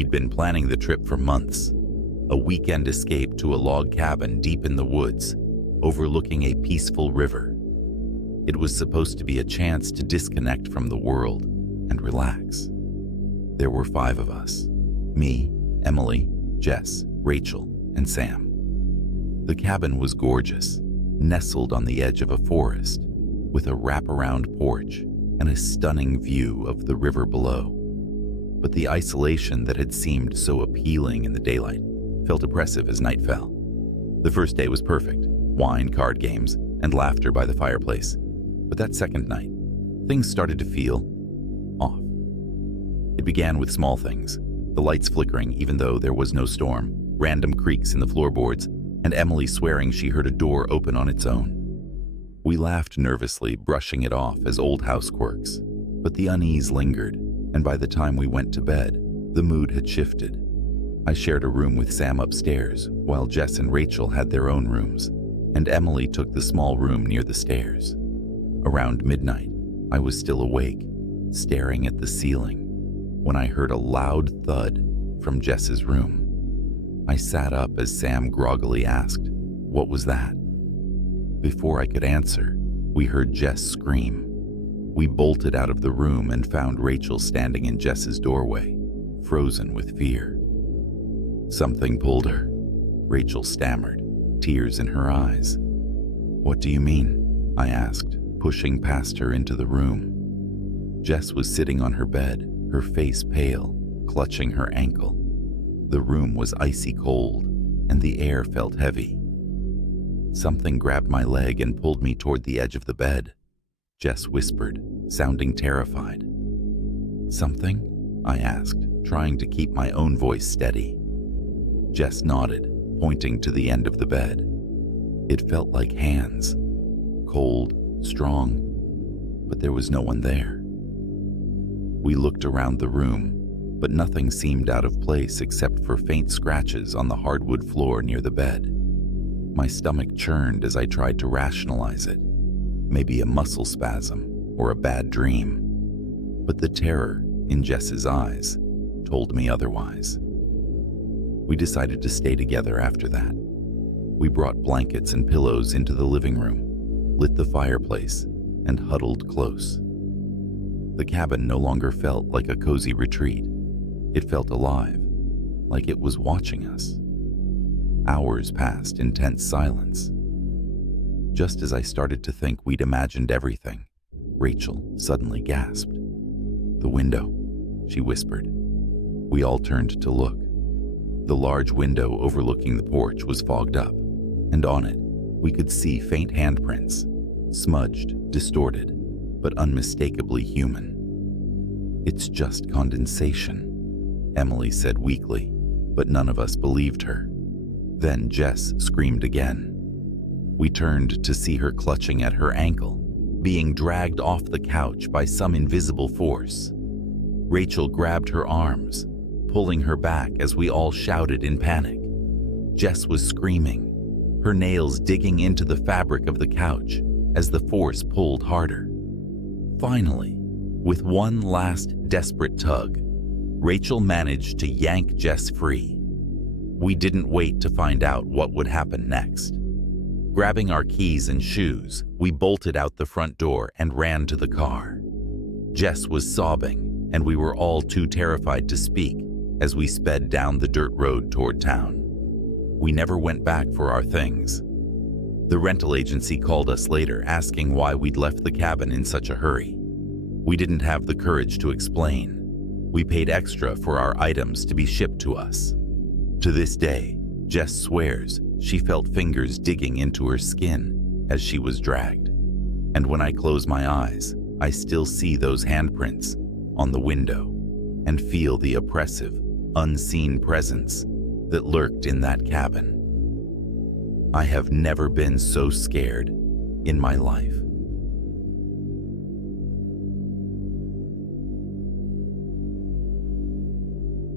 We'd been planning the trip for months, a weekend escape to a log cabin deep in the woods, overlooking a peaceful river. It was supposed to be a chance to disconnect from the world and relax. There were 5 of us: me, Emily, Jess, Rachel, and Sam. The cabin was gorgeous, nestled on the edge of a forest, with a wraparound porch and a stunning view of the river below. But the isolation that had seemed so appealing in the daylight felt oppressive as night fell. The first day was perfect: wine, card games, and laughter by the fireplace. But that second night, things started to feel off. It began with small things: the lights flickering even though there was no storm, random creaks in the floorboards, and Emily swearing she heard a door open on its own. We laughed nervously, brushing it off as old house quirks. But the unease lingered, and by the time we went to bed, the mood had shifted. I shared a room with Sam upstairs, while Jess and Rachel had their own rooms, and Emily took the small room near the stairs. Around midnight, I was still awake, staring at the ceiling, when I heard a loud thud from Jess's room. I sat up as Sam groggily asked, "What was that?" Before I could answer, we heard Jess scream. We bolted out of the room and found Rachel standing in Jess's doorway, frozen with fear. "Something pulled her," Rachel stammered, tears in her eyes. "What do you mean?" I asked, pushing past her into the room. Jess was sitting on her bed, her face pale, clutching her ankle. The room was icy cold, and the air felt heavy. Something grabbed my leg and pulled me toward the edge of the bed, Jess whispered, sounding terrified. "Something?" I asked, trying to keep my own voice steady. Jess nodded, pointing to the end of the bed. It felt like hands, cold, strong, but there was no one there. We looked around the room, but nothing seemed out of place except for faint scratches on the hardwood floor near the bed. My stomach churned as I tried to rationalize it. Maybe a muscle spasm or a bad dream. But the terror in Jess's eyes told me otherwise. We decided to stay together after that. We brought blankets and pillows into the living room, lit the fireplace, and huddled close. The cabin no longer felt like a cozy retreat. It felt alive, like it was watching us. Hours passed in tense silence. Just as I started to think we'd imagined everything, Rachel suddenly gasped. "The window," she whispered. We all turned to look. The large window overlooking the porch was fogged up, and on it, we could see faint handprints, smudged, distorted, but unmistakably human. "It's just condensation," Emily said weakly, but none of us believed her. Then Jess screamed again. We turned to see her clutching at her ankle, being dragged off the couch by some invisible force. Rachel grabbed her arms, pulling her back as we all shouted in panic. Jess was screaming, her nails digging into the fabric of the couch as the force pulled harder. Finally, with one last desperate tug, Rachel managed to yank Jess free. We didn't wait to find out what would happen next. Grabbing our keys and shoes, we bolted out the front door and ran to the car. Jess was sobbing, and we were all too terrified to speak as we sped down the dirt road toward town. We never went back for our things. The rental agency called us later asking why we'd left the cabin in such a hurry. We didn't have the courage to explain. We paid extra for our items to be shipped to us. To this day, Jess swears she felt fingers digging into her skin as she was dragged. And when I close my eyes, I still see those handprints on the window and feel the oppressive, unseen presence that lurked in that cabin. I have never been so scared in my life.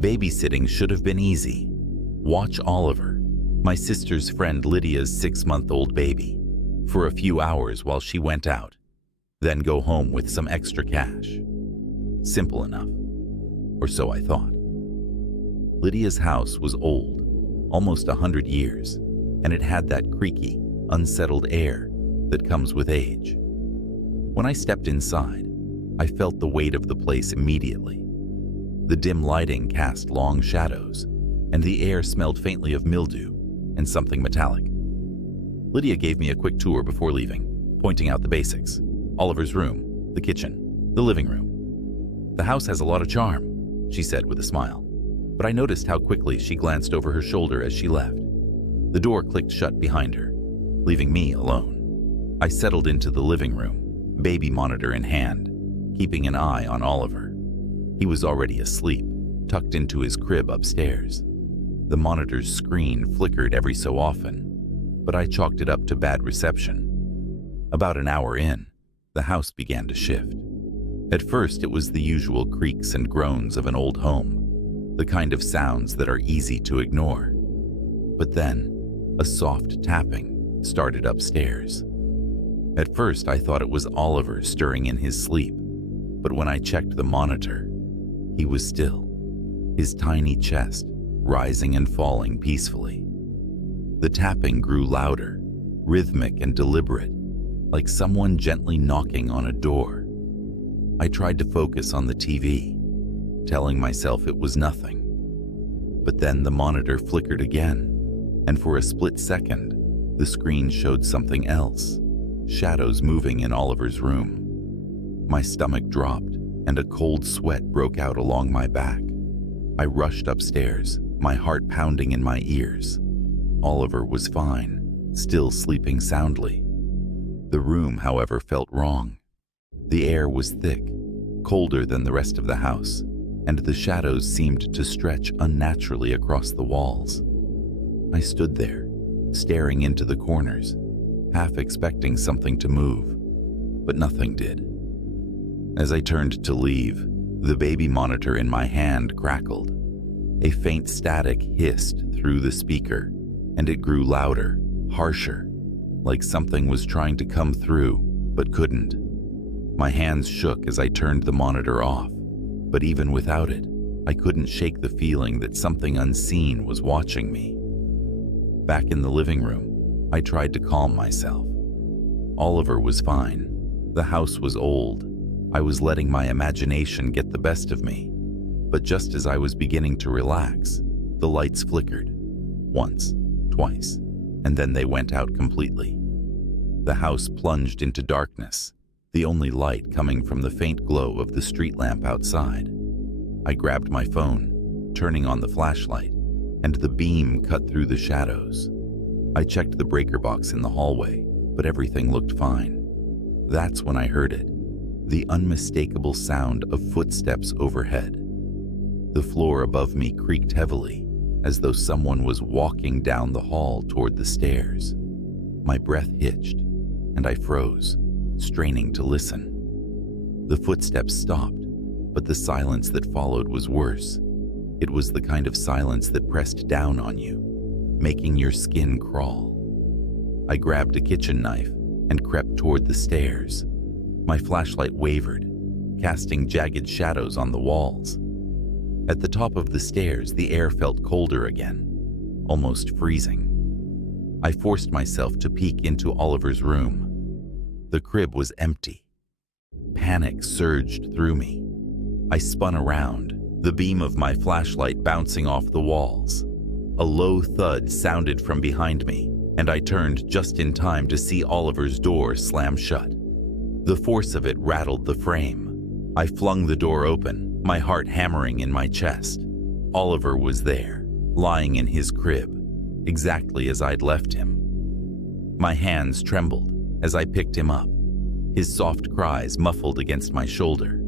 Babysitting should have been easy. Watch Oliver, my sister's friend Lydia's 6-month-old baby, for a few hours while she went out, then go home with some extra cash. Simple enough, or so I thought. Lydia's house was old, almost 100 years, and it had that creaky, unsettled air that comes with age. When I stepped inside, I felt the weight of the place immediately. The dim lighting cast long shadows, and the air smelled faintly of mildew and something metallic. Lydia gave me a quick tour before leaving, pointing out the basics: Oliver's room, the kitchen, the living room. "The house has a lot of charm," she said with a smile, but I noticed how quickly she glanced over her shoulder as she left. The door clicked shut behind her, leaving me alone. I settled into the living room, baby monitor in hand, keeping an eye on Oliver. He was already asleep, tucked into his crib upstairs. The monitor's screen flickered every so often, but I chalked it up to bad reception. About an hour in, the house began to shift. At first, it was the usual creaks and groans of an old home, the kind of sounds that are easy to ignore. But then, a soft tapping started upstairs. At first, I thought it was Oliver stirring in his sleep, but when I checked the monitor, he was still, his tiny chest rising and falling peacefully. The tapping grew louder, rhythmic and deliberate, like someone gently knocking on a door. I tried to focus on the TV, telling myself it was nothing. But then the monitor flickered again, and for a split second, the screen showed something else, shadows moving in Oliver's room. My stomach dropped, and a cold sweat broke out along my back. I rushed upstairs, my heart pounding in my ears. Oliver was fine, still sleeping soundly. The room, however, felt wrong. The air was thick, colder than the rest of the house, and the shadows seemed to stretch unnaturally across the walls. I stood there, staring into the corners, half expecting something to move, but nothing did. As I turned to leave, the baby monitor in my hand crackled. A faint static hissed through the speaker, and it grew louder, harsher, like something was trying to come through, but couldn't. My hands shook as I turned the monitor off, but even without it, I couldn't shake the feeling that something unseen was watching me. Back in the living room, I tried to calm myself. Oliver was fine. The house was old. I was letting my imagination get the best of me. But just as I was beginning to relax, the lights flickered. Once, twice, and then they went out completely. The house plunged into darkness, the only light coming from the faint glow of the street lamp outside. I grabbed my phone, turning on the flashlight, and the beam cut through the shadows. I checked the breaker box in the hallway, but everything looked fine. That's when I heard it, the unmistakable sound of footsteps overhead. The floor above me creaked heavily, as though someone was walking down the hall toward the stairs. My breath hitched, and I froze, straining to listen. The footsteps stopped, but the silence that followed was worse. It was the kind of silence that pressed down on you, making your skin crawl. I grabbed a kitchen knife and crept toward the stairs. My flashlight wavered, casting jagged shadows on the walls. At the top of the stairs, the air felt colder again, almost freezing. I forced myself to peek into Oliver's room. The crib was empty. Panic surged through me. I spun around, the beam of my flashlight bouncing off the walls. A low thud sounded from behind me, and I turned just in time to see Oliver's door slam shut. The force of it rattled the frame. I flung the door open, my heart hammering in my chest. Oliver was there, lying in his crib, exactly as I'd left him. My hands trembled as I picked him up, his soft cries muffled against my shoulder.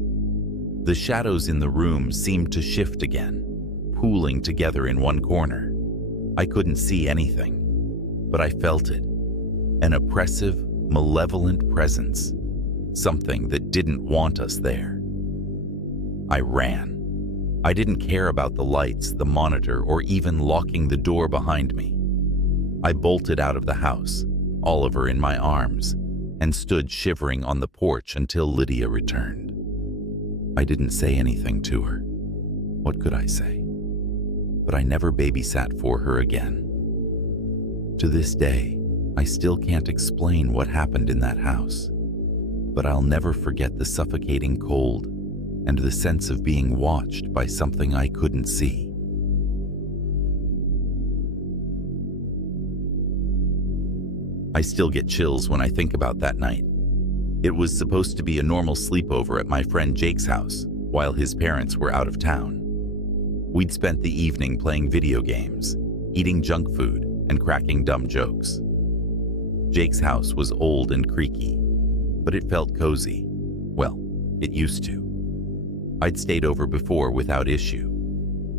The shadows in the room seemed to shift again, pooling together in one corner. I couldn't see anything, but I felt it, an oppressive, malevolent presence, something that didn't want us there. I ran. I didn't care about the lights, the monitor, or even locking the door behind me. I bolted out of the house, Oliver in my arms, and stood shivering on the porch until Lydia returned. I didn't say anything to her. What could I say? but I never babysat for her again. To this day, I still can't explain what happened in that house, but I'll never forget the suffocating cold and the sense of being watched by something I couldn't see. I still get chills when I think about that night. It was supposed to be a normal sleepover at my friend Jake's house while his parents were out of town. We'd spent the evening playing video games, eating junk food, and cracking dumb jokes. Jake's house was old and creaky, but it felt cozy. Well, it used to. I'd stayed over before without issue,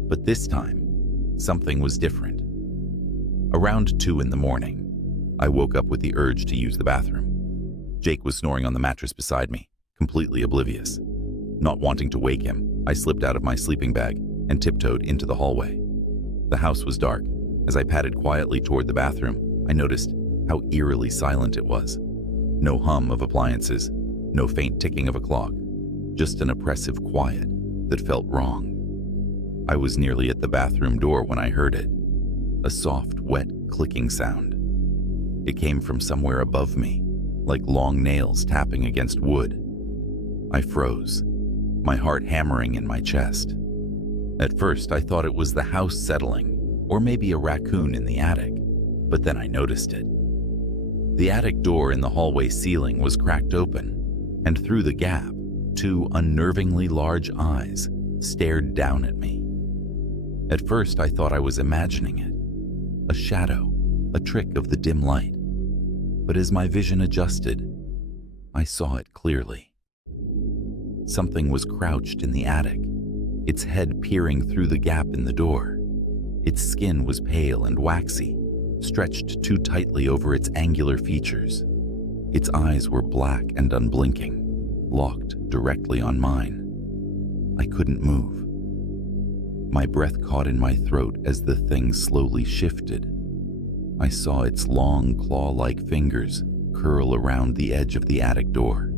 but this time, something was different. Around 2 in the morning, I woke up with the urge to use the bathroom. Jake was snoring on the mattress beside me, completely oblivious. Not wanting to wake him, I slipped out of my sleeping bag and tiptoed into the hallway. The house was dark. As I padded quietly toward the bathroom, I noticed how eerily silent it was. No hum of appliances, no faint ticking of a clock, just an oppressive quiet that felt wrong. I was nearly at the bathroom door when I heard it. A soft, wet, clicking sound. It came from somewhere above me, like long nails tapping against wood. I froze, my heart hammering in my chest. At first, I thought it was the house settling, or maybe a raccoon in the attic, but then I noticed it. The attic door in the hallway ceiling was cracked open, and through the gap, 2 unnervingly large eyes stared down at me. At first, I thought I was imagining it, a shadow, a trick of the dim light. But as my vision adjusted, I saw it clearly. Something was crouched in the attic, its head peering through the gap in the door. Its skin was pale and waxy, stretched too tightly over its angular features. Its eyes were black and unblinking, locked directly on mine. I couldn't move. My breath caught in my throat as the thing slowly shifted. I saw its long, claw-like fingers curl around the edge of the attic door.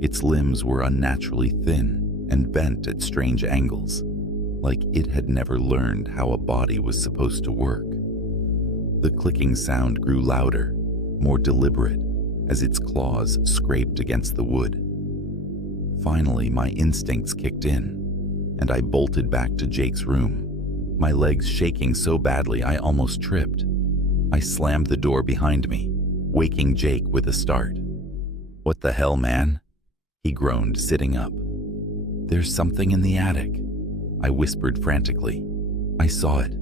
Its limbs were unnaturally thin and bent at strange angles, like it had never learned how a body was supposed to work. The clicking sound grew louder, more deliberate, as its claws scraped against the wood. Finally, my instincts kicked in, and I bolted back to Jake's room, my legs shaking so badly I almost tripped. I slammed the door behind me, waking Jake with a start. "What the hell, man?" he groaned, sitting up. "There's something in the attic," I whispered frantically. "I saw it.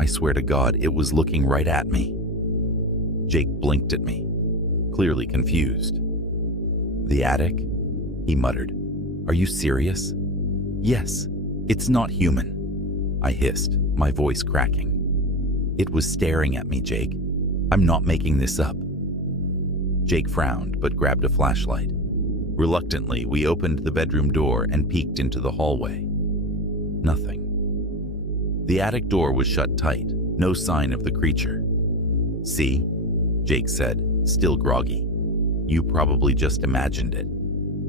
I swear to God, it was looking right at me." Jake blinked at me, clearly confused. "The attic?" he muttered. "Are you serious?" "Yes, it's not human," I hissed, my voice cracking. "It was staring at me, Jake. I'm not making this up." Jake frowned but grabbed a flashlight. Reluctantly, we opened the bedroom door and peeked into the hallway. Nothing. The attic door was shut tight, no sign of the creature. "See?" Jake said, still groggy. "You probably just imagined it.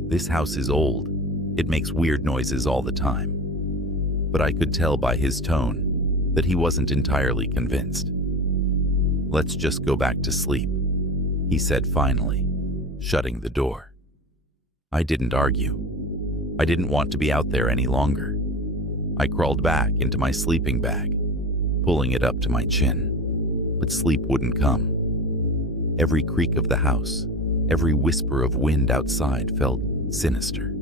This house is old. It makes weird noises all the time." But I could tell by his tone that he wasn't entirely convinced. "Let's just go back to sleep," he said finally, shutting the door. I didn't argue. I didn't want to be out there any longer. I crawled back into my sleeping bag, pulling it up to my chin, but sleep wouldn't come. Every creak of the house, every whisper of wind outside felt sinister.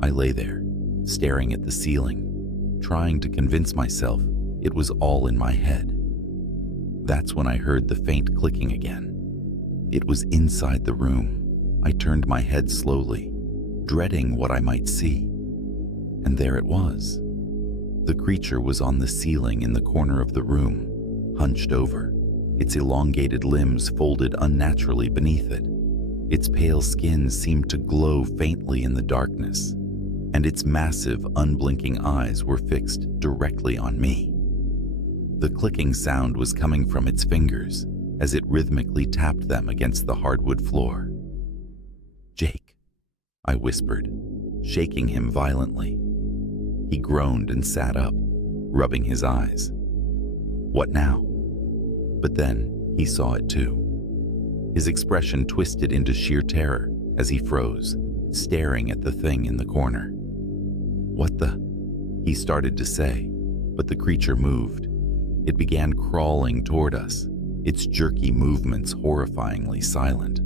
I lay there, staring at the ceiling, trying to convince myself it was all in my head. That's when I heard the faint clicking again. It was inside the room. I turned my head slowly, dreading what I might see. And there it was. The creature was on the ceiling in the corner of the room, hunched over, its elongated limbs folded unnaturally beneath it. Its pale skin seemed to glow faintly in the darkness, and its massive, unblinking eyes were fixed directly on me. The clicking sound was coming from its fingers as it rhythmically tapped them against the hardwood floor. "Jake," I whispered, shaking him violently. He groaned and sat up, rubbing his eyes. What now? But then he saw it too. His expression twisted into sheer terror as he froze, staring at the thing in the corner. What the? He started to say, but the creature moved. It began crawling toward us, its jerky movements horrifyingly silent.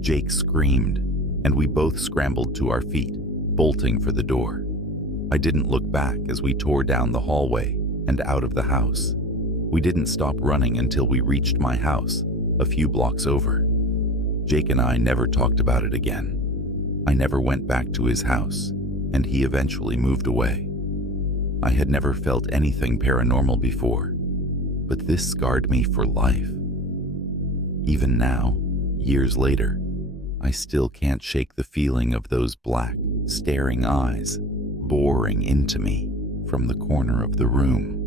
Jake screamed, and we both scrambled to our feet, bolting for the door. I didn't look back as we tore down the hallway and out of the house. We didn't stop running until we reached my house, a few blocks over. Jake and I never talked about it again. I never went back to his house, and he eventually moved away. I had never felt anything paranormal before, but this scarred me for life. Even now, years later, I still can't shake the feeling of those black, staring eyes boring into me from the corner of the room.